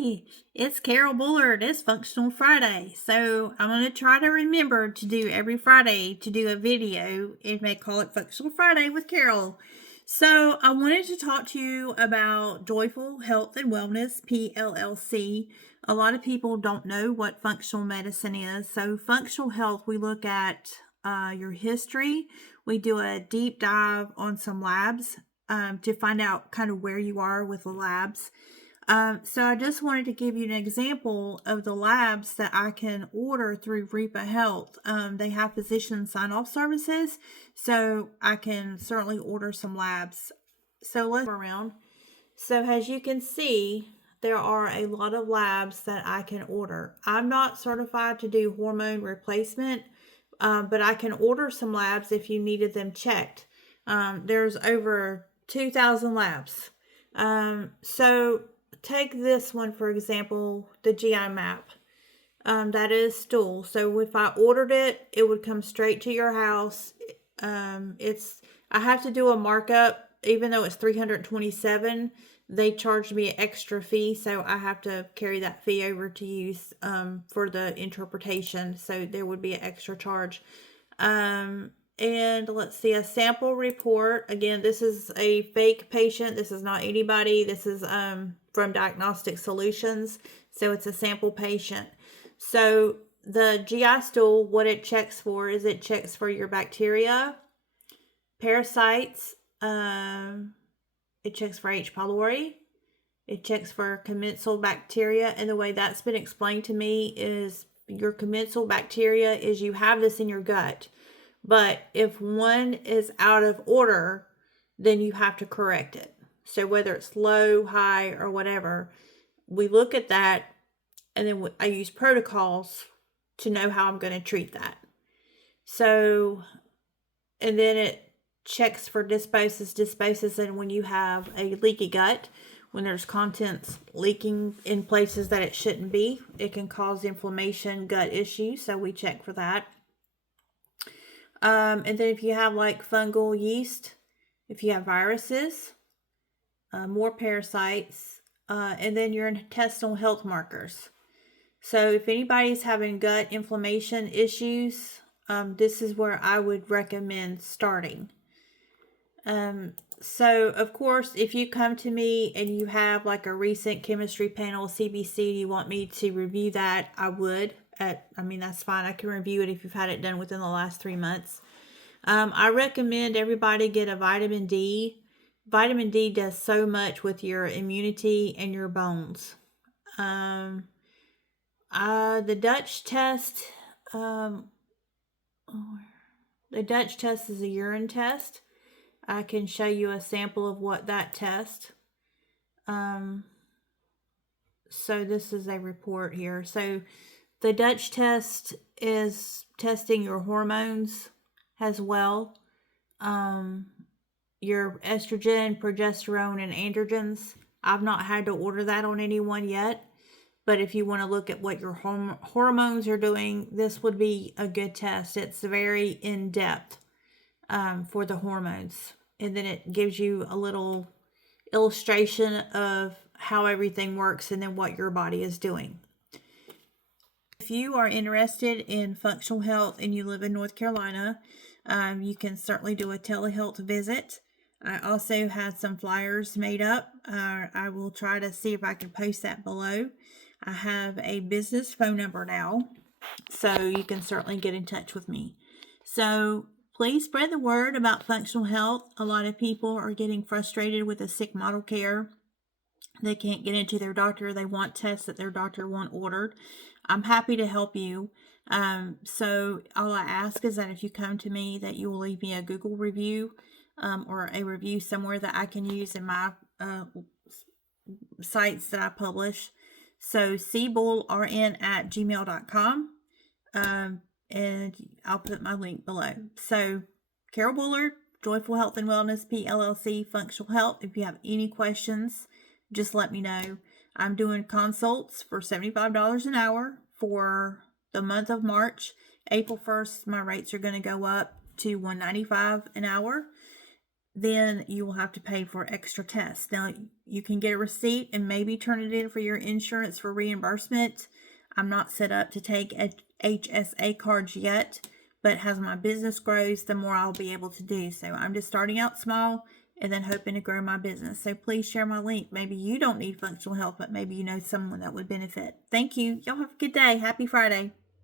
Hey, it's Carol Bullard. It's Functional Friday. So I'm going to try to remember to do every Friday to do a video. It may call it Functional Friday with Carol. So I wanted to talk to you about Joyful Health and Wellness, PLLC. A lot of people don't know what functional medicine is. So functional health, we look at your history. We do a deep dive on some labs to find out kind of where you are with the labs. So I just wanted to give you an example of the labs that I can order through Repa Health. They have physician sign-off services, so I can certainly order some labs. So let's go around. So as you can see, there are a lot of labs that I can order. I'm not certified to do hormone replacement, but I can order some labs if you needed them checked. There's over 2,000 labs. So take this one, for example, the GI map. That is stool. So if I ordered it, it would come straight to your house. I have to do a markup, even though it's $327. They charged me an extra fee, so I have to carry that fee over to use for the interpretation. So there would be an extra charge. And let's see, a sample report. Again, this is a fake patient. This is not anybody. This is from Diagnostic Solutions. So it's a sample patient. So the GI stool, what it checks for is it checks for your bacteria, parasites. It checks for H. pylori. It checks for commensal bacteria. And the way that's been explained to me is your commensal bacteria is you have this in your gut. But if one is out of order, then you have to correct it. So whether it's low, high, or whatever, we look at that, and then I use protocols to know how I'm going to treat that. So, and then it checks for dysbiosis, and when you have a leaky gut, when there's contents leaking in places that it shouldn't be, it can cause inflammation, gut issues, so we check for that. And then if you have like fungal yeast, if you have viruses, more parasites, and then your intestinal health markers. So if anybody's having gut inflammation issues, this is where I would recommend starting. So of course, if you come to me and you have like a recent chemistry panel, CBC, you want me to review that, I would. That's fine. I can review it if you've had it done within the last 3 months. I recommend everybody get a vitamin D. Vitamin D does so much with your immunity and your bones. The Dutch test, the Dutch test is a urine test. I can show you a sample of what that test. So this is a report here. So the Dutch test is testing your hormones as well. Your estrogen, progesterone, and androgens. I've not had to order that on anyone yet. But if you want to look at what your hormones are doing, this would be a good test. It's very in-depth for the hormones. And then it gives you a little illustration of how everything works and then what your body is doing. If you are interested in functional health and you live in North Carolina, you can certainly do a telehealth visit. I also had some flyers made up. I will try to see if I can post that below. I have a business phone number now, so you can certainly get in touch with me. So please spread the word about functional health. A lot of people are getting frustrated with the sick model care. They can't get into their doctor. They want tests that their doctor won't order. I'm happy to help you. So all I ask is that if you come to me, that you will leave me a Google review or a review somewhere that I can use in my sites that I publish. So cbullrn@gmail.com. And I'll put my link below. So Carol Bullard, Joyful Health and Wellness, PLLC, Functional Health. If you have any questions, just let me know. I'm doing consults for $75 an hour for the month of March. April 1st, my rates are going to go up to $195 an hour. then you will have to pay for extra tests. Now, you can get a receipt and maybe turn it in for your insurance for reimbursement. I'm not set up to take HSA cards yet, but as my business grows, the more I'll be able to do. So I'm just starting out small and then hoping to grow my business. So please share my link. Maybe you don't need functional health, but maybe you know someone that would benefit. Thank you. Y'all have a good day. Happy Friday.